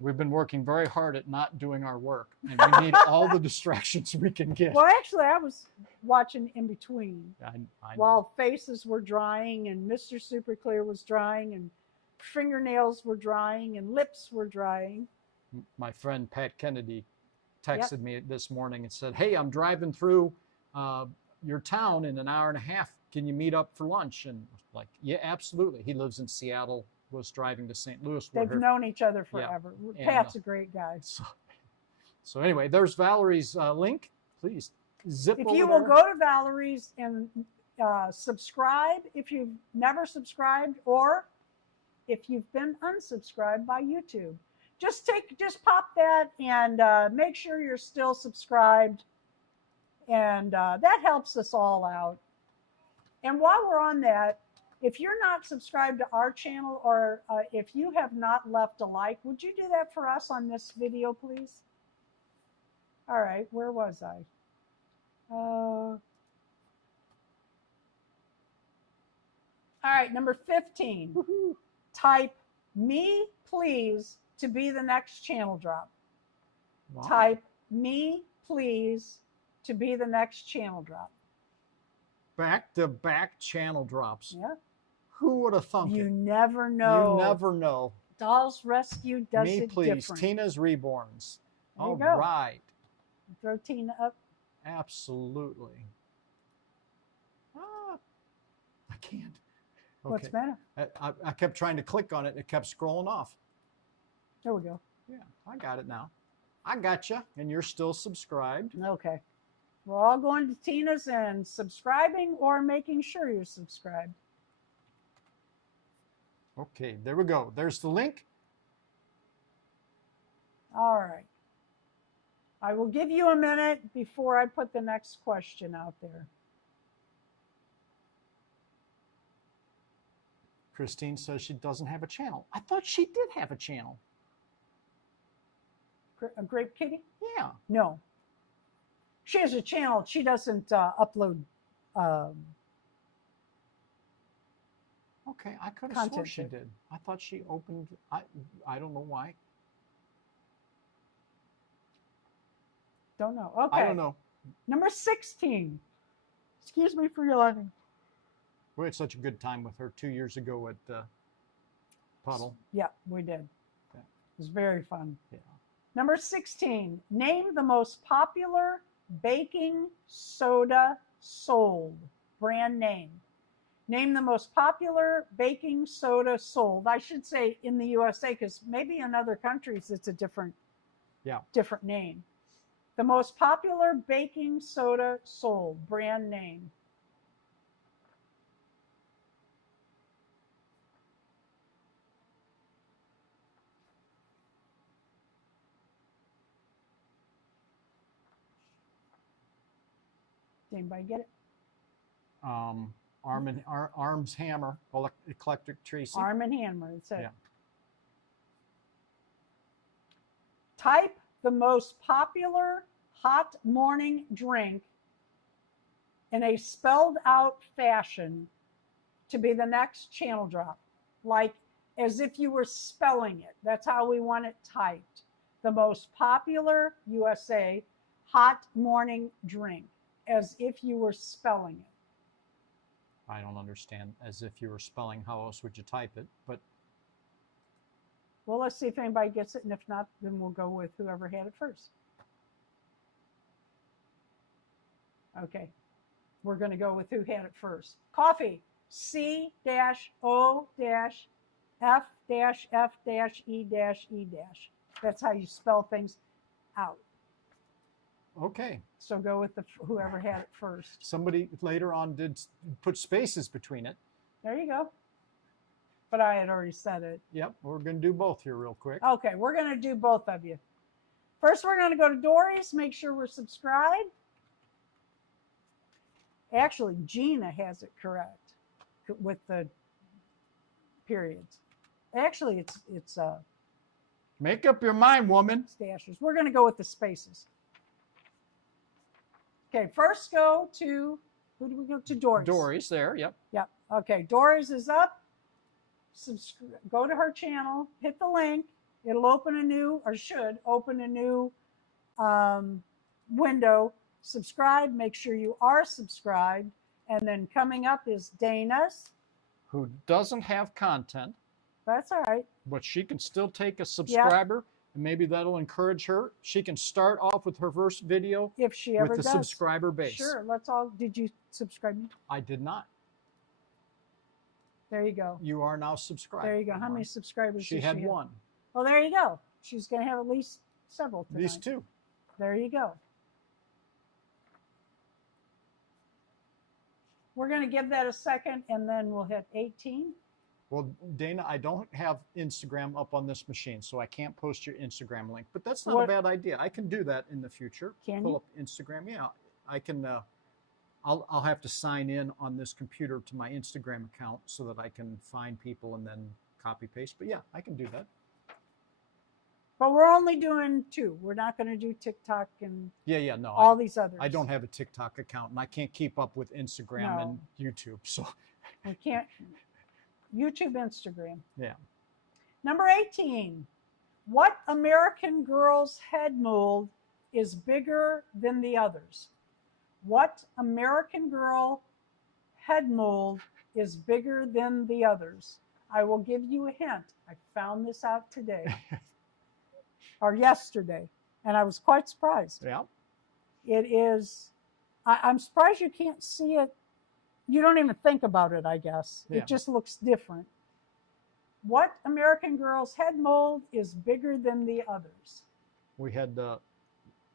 We've been working very hard at not doing our work, and we need all the distractions we can get. Well, actually, I was watching in between I know. while faces were drying and Mr. Super Clear was drying and fingernails were drying and lips were drying. My friend Pat Kennedy texted me this morning and said, "Hey, I'm driving through your town in an hour and a half. Can you meet up for lunch?" And like, yeah, absolutely. He lives in Seattle, was driving to St. Louis with They've her. known each other forever. And, Pat's a great guy. So anyway, there's Valerie's link. Please zip If over you will go to Valerie's and subscribe if you've never subscribed, or if you've been unsubscribed by YouTube, just pop that and make sure you're still subscribed, and that helps us all out. And while we're on that, if you're not subscribed to our channel, or if you have not left a like, would you do that for us on this video, please? All right, where was I? All right, number 15. Type "me please" to be the next channel drop. Wow. Type "me please" to be the next channel drop. Back-to-back channel drops. Yeah. Who would have thunk You it? never know. You never know. Dolls Rescue does Me it please. different. Tina's Reborns. There you All go. right. Throw Tina up. Absolutely. I can't. Okay. What's the matter? I kept trying to click on it. It kept scrolling off. There we go. Yeah, I got it now. I got you, and you're still subscribed. Okay. We're all going to Tina's and subscribing, or making sure you're subscribed. Okay, there we go. There's the link. All right. I will give you a minute before I put the next question out there. Christine says she doesn't have a channel. I thought she did have a channel. A Grape Kitty? Yeah. No. She has a channel. She doesn't upload. Okay, I could have sworn Content she too. did. I thought she opened. I don't know why. Don't know. Okay. I don't know. Number 16. Excuse me for yawning. We had such a good time with her 2 years ago at Puddle. Yeah, we did. Yeah. It was very fun. Yeah. Number 16. Name the most popular baking soda sold. Brand name. Name the most popular baking soda sold. I should say in the USA, because maybe in other countries it's a different name. The most popular baking soda sold. Brand name. Did anybody get it? Arms Hammer, Eclectic Tracy. Arm and Hammer. That's it. Yeah. Type the most popular hot morning drink in a spelled out fashion to be the next channel drop. Like as if you were spelling it. That's how we want it typed. The most popular USA hot morning drink, as if you were spelling it. I don't understand. As if you were spelling, how else would you type it? But well, let's see if anybody gets it, and if not, then we'll go with whoever had it first. Okay, we're going to go with who had it first. Coffee, C-O-F-F-E-E-. That's how you spell things out. okay. So go with whoever had it first. Somebody later on did put spaces between it. There you go. But I had already said it. Yep, we're going to do both here real quick. Okay, we're going to do both of you. First, we're going to go to Dory's. Make sure we're subscribed. Actually, Gina has it correct with the periods. Actually, it's Make up your mind, woman. stashes. We're going to go with the spaces. Okay, first go to, who do we go to? Dory's. Dory's there, yep. Yep. Okay, Dory's is up. Go to her channel, hit the link. It'll open a new, or should open a new window. Subscribe, make sure you are subscribed. And then coming up is Dana's. Who doesn't have content, That's all right. but she can still take a subscriber And maybe that'll encourage her. She can start off with her first video If she ever with the does. subscriber base. Sure, let's all. Did you subscribe me? I did not. There you go. You are now subscribed. There you go. How many subscribers She does had she have? one. Well, there you go. She's going to have at least several tonight. These two. There you go. We're going to give that a second, and then we'll hit 18. Well, Dana, I don't have Instagram up on this machine, so I can't post your Instagram link. But that's not What- a bad idea. I can do that in the future. Can Pull you? up Instagram. Yeah, I can. I'll have to sign in on this computer to my Instagram account so that I can find people and then copy paste. But yeah, I can do that. But we're only doing 2. We're not going to do TikTok and Yeah, no. all these others. I don't have a TikTok account, and I can't keep up with Instagram and YouTube. So We can't. YouTube, Instagram. yeah. Number 18. What American girl's head mold is bigger than the others? What American girl head mold is bigger than the others? I will give you a hint. I found this out today or yesterday, and I was quite surprised. Yeah. It is, I'm surprised you can't see it. You don't even think about it, I guess. Yeah. It just looks different. What American girl's head mold is bigger than the others? We had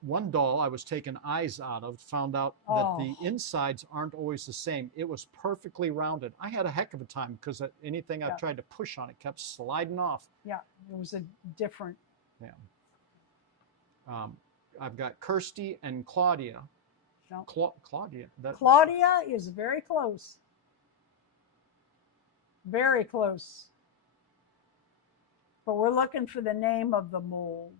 one doll I was taking eyes out of, found out that the insides aren't always the same. It was perfectly rounded. I had a heck of a time because anything I tried to push on it kept sliding off. Yeah, it was a different. Yeah. I've got Kirsty and Claudia. No. Claudia. Claudia is very close. Very close. But we're looking for the name of the mold.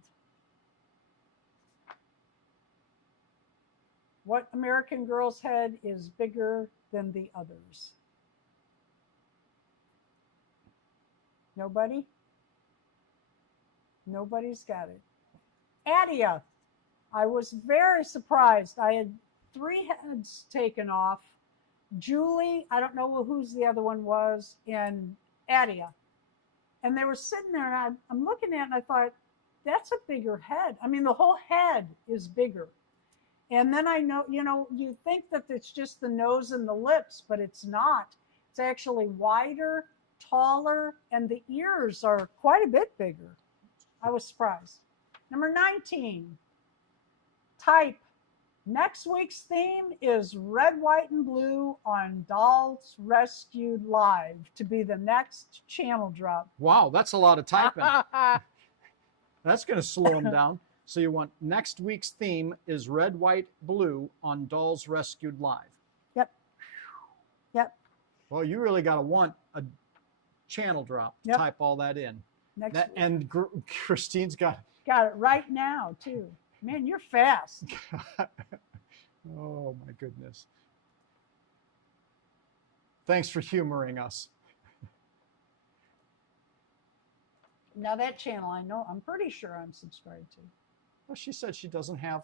What American girl's head is bigger than the others? Nobody? Nobody's got it. Adia. I was very surprised. I had 3 heads taken off. Julie, I don't know who's the other one was, and Adia. And they were sitting there, and I'm looking at it, and I thought, that's a bigger head. I mean, the whole head is bigger. And then I know, you think that it's just the nose and the lips, but it's not. It's actually wider, taller, and the ears are quite a bit bigger. I was surprised. Number 19, type. Next week's theme is red, white, and blue on Dolls Rescued Live to be the next channel drop. Wow, that's a lot of typing. That's going to slow them down. So you want next week's theme is red, white, blue on Dolls Rescued Live. Yep. Yep. Well, you really got to want a channel drop to type all that in. And Christine's got it right now, too. Man, you're fast. Oh, my goodness. Thanks for humoring us. Now that channel, I'm pretty sure I'm subscribed to. Well, she said she doesn't have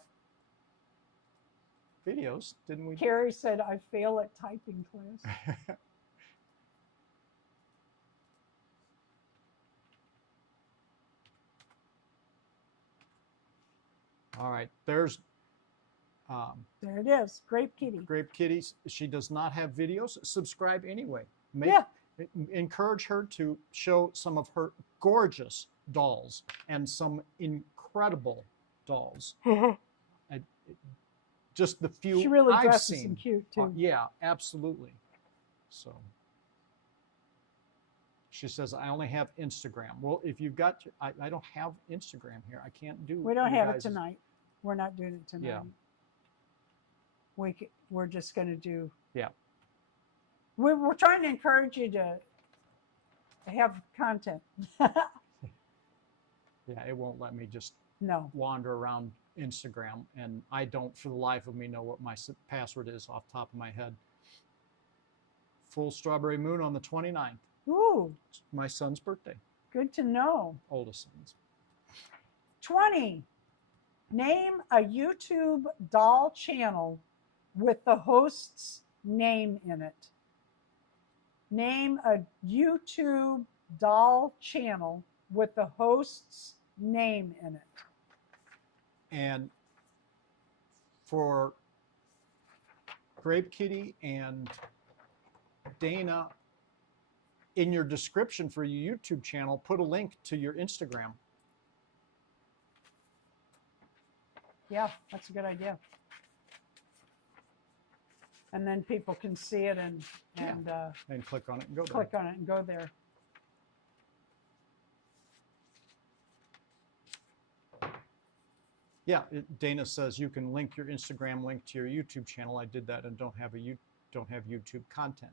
videos, didn't we? Carrie said, I fail at typing class. All right, there's there it is, Grape Kitty. Grape Kitties. She does not have videos. Subscribe anyway. Encourage her to show some of her gorgeous dolls and some incredible dolls. Just the few She really I've dresses seen. them cute too. Yeah, absolutely. So she says, I only have Instagram. Well, if you've got, I don't have Instagram here. I can't do. We don't have it guys' tonight. We're not doing it tonight. Yeah. We're just going to do. Yeah. We're trying to encourage you to have content. Yeah, it won't let me just No. wander around Instagram, and I don't, for the life of me, know what my password is off the top of my head. Full strawberry moon on the 29th. Ooh, It's my son's birthday, good to know. oldest son's. 20. Name a YouTube doll channel with the host's name in it. Name a YouTube doll channel with the host's name in it. And for Grape Kitty and Dana, in your description for your YouTube channel, put a link to your Instagram. Yeah, that's a good idea. And then people can see it and And click on it and go there. click on it and go there. Yeah, Dana says you can link your Instagram link to your YouTube channel. I did that and don't have YouTube content.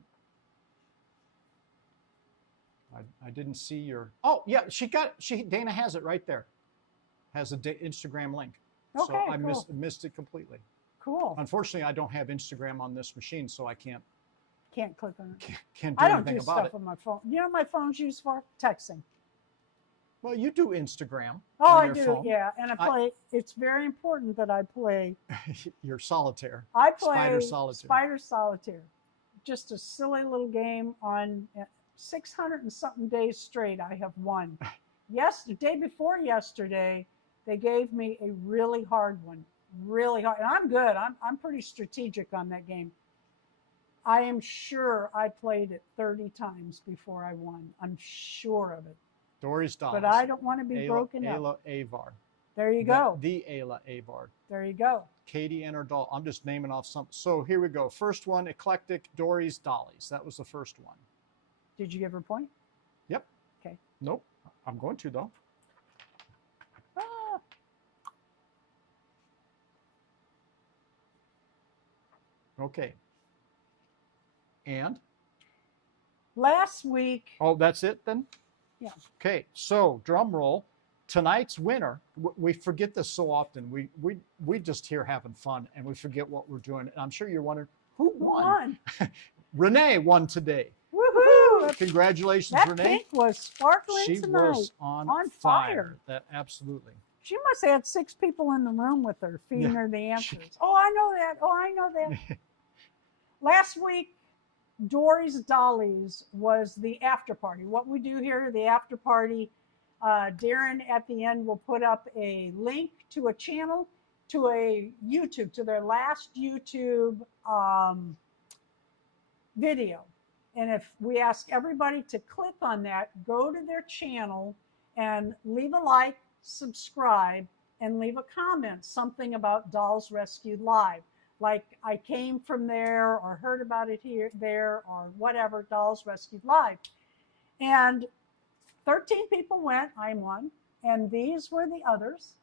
I didn't see your. Oh yeah, Dana has it right there. Has a Instagram link. Okay, so I cool. missed it completely. Cool. Unfortunately, I don't have Instagram on this machine, so I can't Click on it. can't do I don't anything do about stuff it. on my phone. You know what my phone's used for? Texting. Well, you do Instagram. Oh, on I your do. phone. Yeah, and I play. It's very important that I play. Your solitaire. I play Spider Solitaire. Spider Solitaire. Just a silly little game on 600 and something days straight. I have won. Day before yesterday, they gave me a really hard one. Really hard. And I'm good. I'm pretty strategic on that game. I am sure I played it 30 times before I won. I'm sure of it. Dory's Dolls. But I don't want to be broken up. Ayla Avar. There you go. The Ayla Avar. There you go. Katie and her doll. I'm just naming off some. So here we go. First one, Eclectic Dory's Dollies. That was the first one. Did you give her a point? Yep. Okay. Nope. I'm going to, though. Ah. Okay. And? Last week. Oh, that's it then? Yeah. Okay. So, drum roll. Tonight's winner, we forget this so often. We just here having fun and we forget what we're doing. And I'm sure you're wondering, who won? Renee won today. Woohoo! Congratulations, That Renee. pink was sparkling She tonight. was on fire. That absolutely. She must have had 6 people in the room with her, feeding her the answers. Oh, I know that. Oh, I know that. Last week, Dory's Dollies was the after party. What we do here, the after party, Darren at the end will put up a link to a channel, to a YouTube, to their last YouTube video. And if we ask everybody to click on that, go to their channel and leave a like, subscribe, and leave a comment, something about Dolls Rescued Live. Like I came from there or heard about it there, or whatever, Dolls Rescued Live. And 13 people went, I'm one, and these were the others.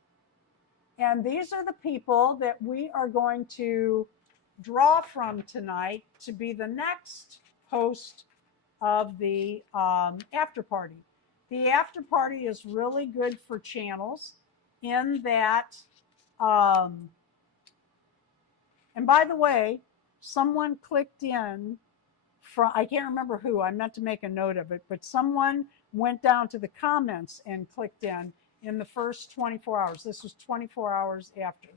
And these are the people that we are going to draw from tonight to be the next host of the after party. The after party is really good for channels in that, and by the way, someone clicked in from, I can't remember who, I meant to make a note of it, but someone went down to the comments and clicked in the first 24 hours. This was 24 hours after.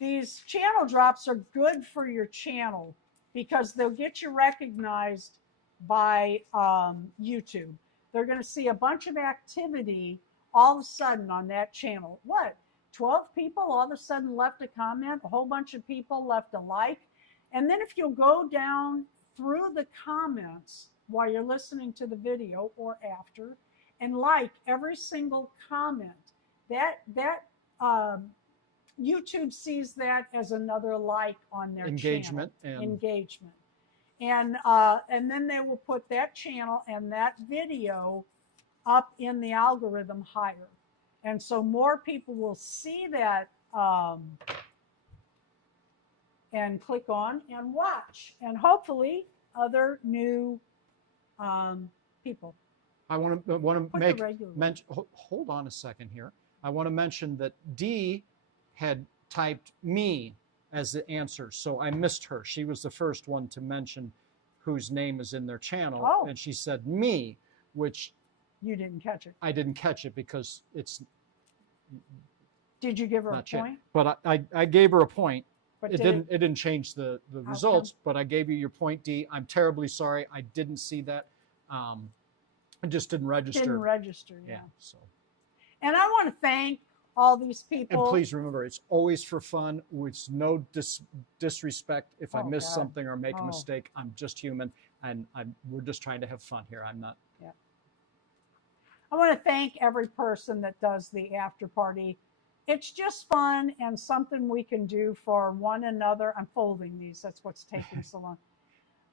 These channel drops are good for your channel because they'll get you recognized by YouTube. They're going to see a bunch of activity all of a sudden on that channel. What? 12 people all of a sudden left a comment, a whole bunch of people left a like. And then if you'll go down through the comments while you're listening to the video or after and like every single comment, that YouTube sees that as another like on their engagement channel. Engagement. And then they will put that channel and that video up in the algorithm higher. And so more people will see that and click on and watch, and hopefully other new people. I want to make mention. Hold on a second here. I want to mention that Dee had typed me as the answer, so I missed her. She was the first one to mention whose name is in their channel, and she said me, which you didn't catch it. I didn't catch it because it's. Did you give her a point? But I gave her a point. But it didn't change the results, but I gave you your point, Dee. I'm terribly sorry. I didn't see that. It just didn't register. Didn't register. Yeah. So. And I want to thank all these people. And please remember, it's always for fun. It's no disrespect. If I miss something or make a mistake, I'm just human, and we're just trying to have fun here. I'm not. Yeah. I want to thank every person that does the after party. It's just fun and something we can do for one another. I'm folding these. That's what's taking so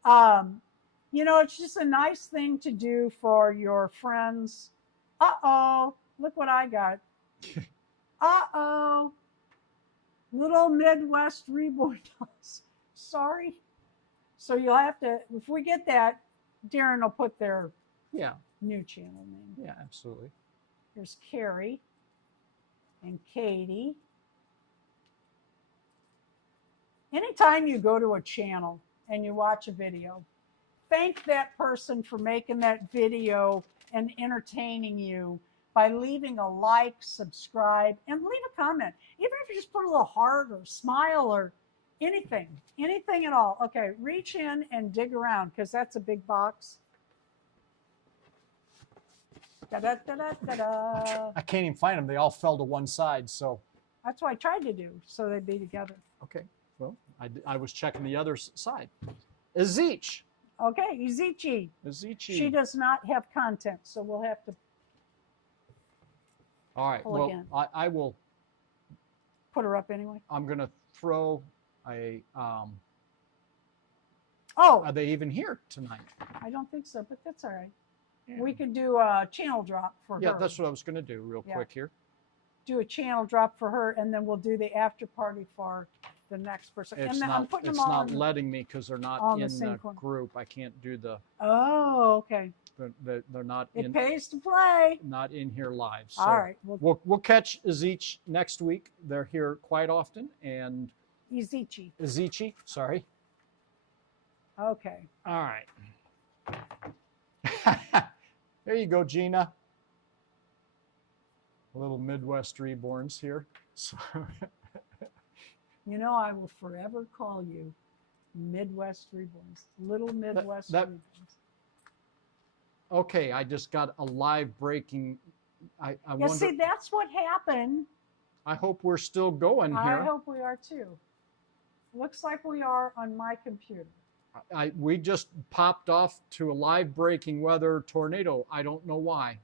long. You know, it's just a nice thing to do for your friends. Uh-oh, look what I got. Uh-oh, little Midwest Reborn dolls. Sorry. So you'll have to, if we get that, Darren will put their new channel name. Yeah, absolutely. Here's Carrie and Katie. Anytime you go to a channel and you watch a video, thank that person for making that video and entertaining you by leaving a like, subscribe, and leave a comment. Even if you just put a little heart or smile or anything at all. Okay, reach in and dig around because that's a big box. Da-da-da-da-da-da. I can't even find them. They all fell to one side. So That's what I tried to do, so they'd be together. okay. Well, I was checking the other side. Azich. Okay, Izichi. She does not have content, so we'll have to all right. Well, again. I will put her up anyway. I'm going to throw a Oh, are they even here tonight? I don't think so, but that's all right. Yeah. We could do a channel drop for her. Yeah, that's what I was going to do real quick here. Do a channel drop for her, and then we'll do the after party for the next person. It's and then not, I'm putting it's them not on, letting me because they're not on in the the group. I can't do the. Oh, okay. They're not. It in, pays to play. Not in here live. So all right. We'll catch Azich next week. They're here quite often, and Izichi. Sorry. Okay. All right. There you go, Gina. Little Midwest Reborns here. So you know, I will forever call you Midwest Reborns. Little Midwest Reborns. Okay, I just got a live breaking. I wonder. See, that's what happened. I hope we're still going here. I hope we are too. Looks like we are on my computer. We just popped off to a live breaking weather tornado. I don't know why.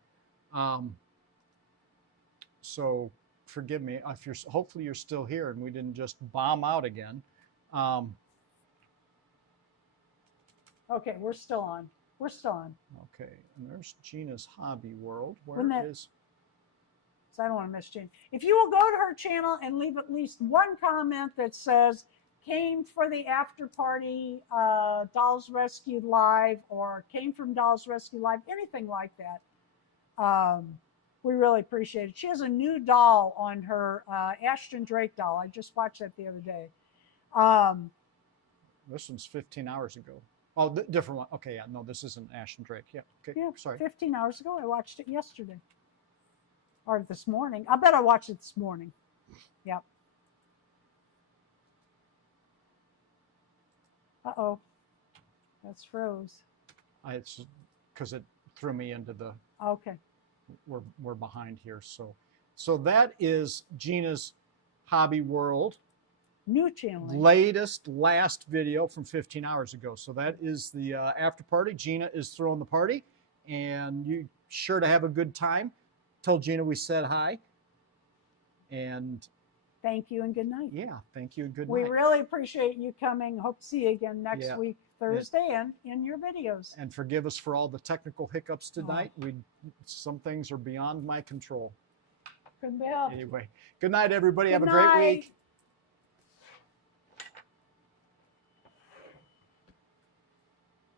So forgive me if you're. Hopefully you're still here and we didn't just bomb out again. Okay, we're still on. We're still on. Okay, and there's Gina's Hobby World. Where is? So I don't want to miss Gina. If you will go to her channel and leave at least one comment that says came for the after party Dolls Rescued Live or came from Dolls Rescued Live, anything like that. We really appreciate it. She has a new doll on her Ashton Drake doll. I just watched that the other day. This one's 15 hours ago. Oh, different one. Okay, yeah, no, this isn't Ashton Drake. Yeah, okay, yeah, sorry. 15 hours ago. I watched it yesterday. Or this morning. I bet I watched it this morning. Yep. Uh-oh. That's froze. It's because it threw me into the... Okay. We're behind here. So that is Gina's Hobby World. New channel. Last video from 15 hours ago. So that is the after party. Gina is throwing the party, and you sure to have a good time. Tell Gina we said hi. And thank you and good night. Yeah, thank you and good night. We really appreciate you coming. Hope to see you again next week, Thursday, and in your videos. And forgive us for all the technical hiccups tonight. Some things are beyond my control. Couldn't be helped. Anyway, good night, everybody. Good have a night. great week.